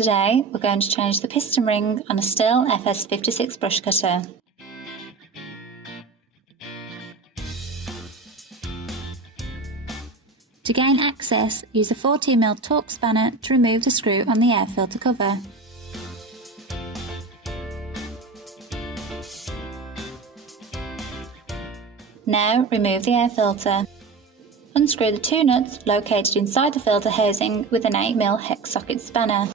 Today we're going to change the piston ring on a Stihl FS56 brush cutter. To gain access, use a 14mm Torx Spanner to remove the screw on the air filter cover. Now remove the air filter. Unscrew the two nuts located inside the filter housing with an 8mm hex socket spanner.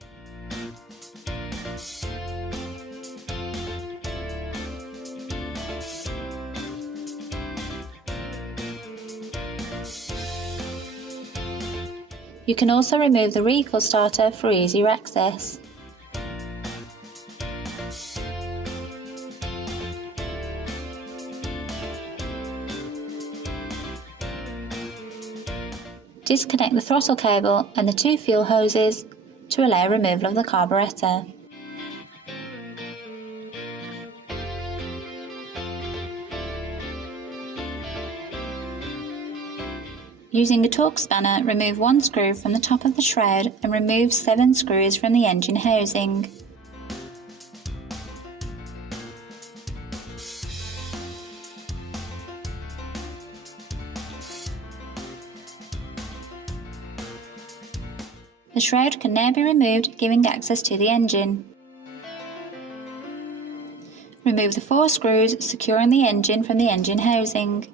You can also remove the recoil starter for easier access. Disconnect the throttle cable and the two fuel hoses to allow removal of the carburettor. Using a Torx spanner, remove one screw from the top of the shroud and remove 7 screws from the engine housing. The shroud can now be removed, giving access to the engine. Remove the 4 screws securing the engine from the engine housing.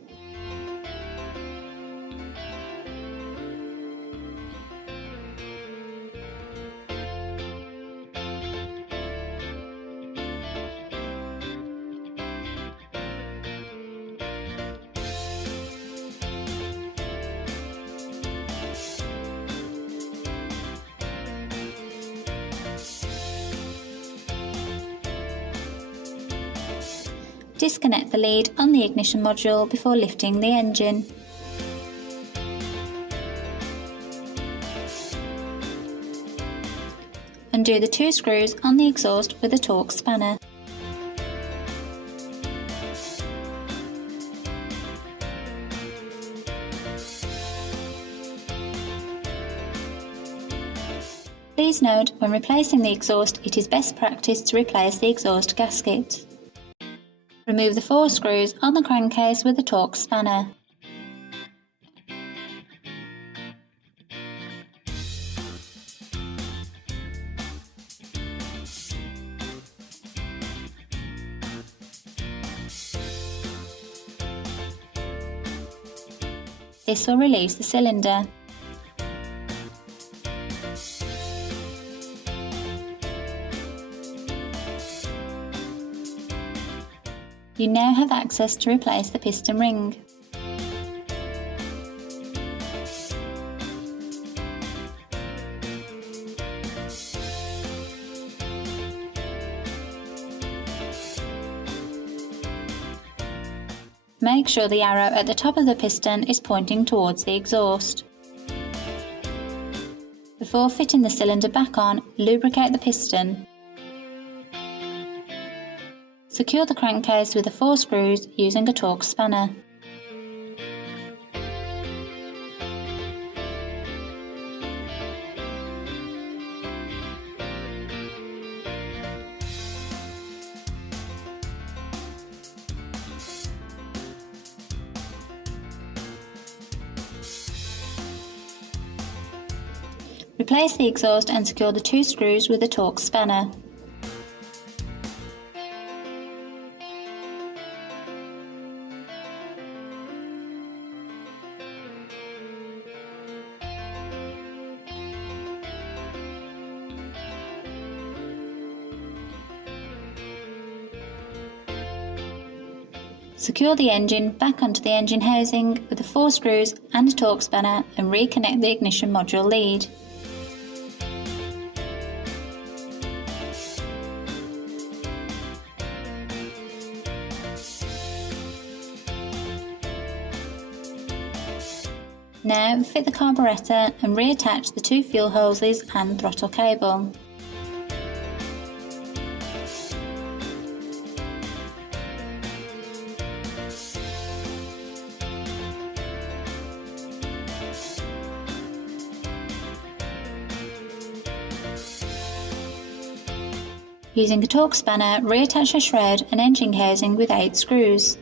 Disconnect the lead on the ignition module before lifting the engine. Undo the 2 screws on the exhaust with a Torx spanner. Please note, when replacing the exhaust, it is best practice to replace the exhaust gasket. Remove the 4 screws on the crankcase with a Torx spanner. This will release the cylinder. You now have access to replace the piston ring. Make sure the arrow at the top of the piston is pointing towards the exhaust. Before fitting the cylinder back on, lubricate the piston. Secure the crankcase with the 4 screws using a Torx spanner. Replace the exhaust and secure the 2 screws with a Torx spanner. Secure the engine back onto the engine housing with the 4 screws and a Torx spanner and reconnect the ignition module lead. Now fit the carburettor and reattach the 2 fuel hoses and throttle cable. Using a Torx spanner, reattach a shroud and engine housing with 8 screws.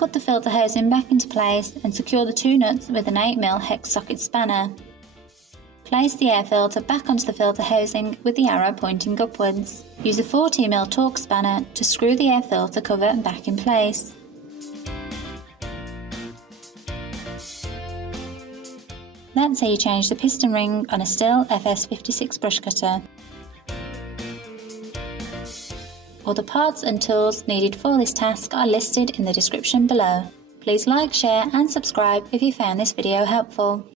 Put the filter housing back into place and secure the 2 nuts with an 8mm hex socket spanner. Place the air filter back onto the filter housing with the arrow pointing upwards. Use a 14mm Torx spanner to screw the air filter cover back in place. That's how you change the piston ring on a Stihl FS56 brushcutter. All the parts and tools needed for this task are listed in the description below. Please like, share and subscribe if you found this video helpful.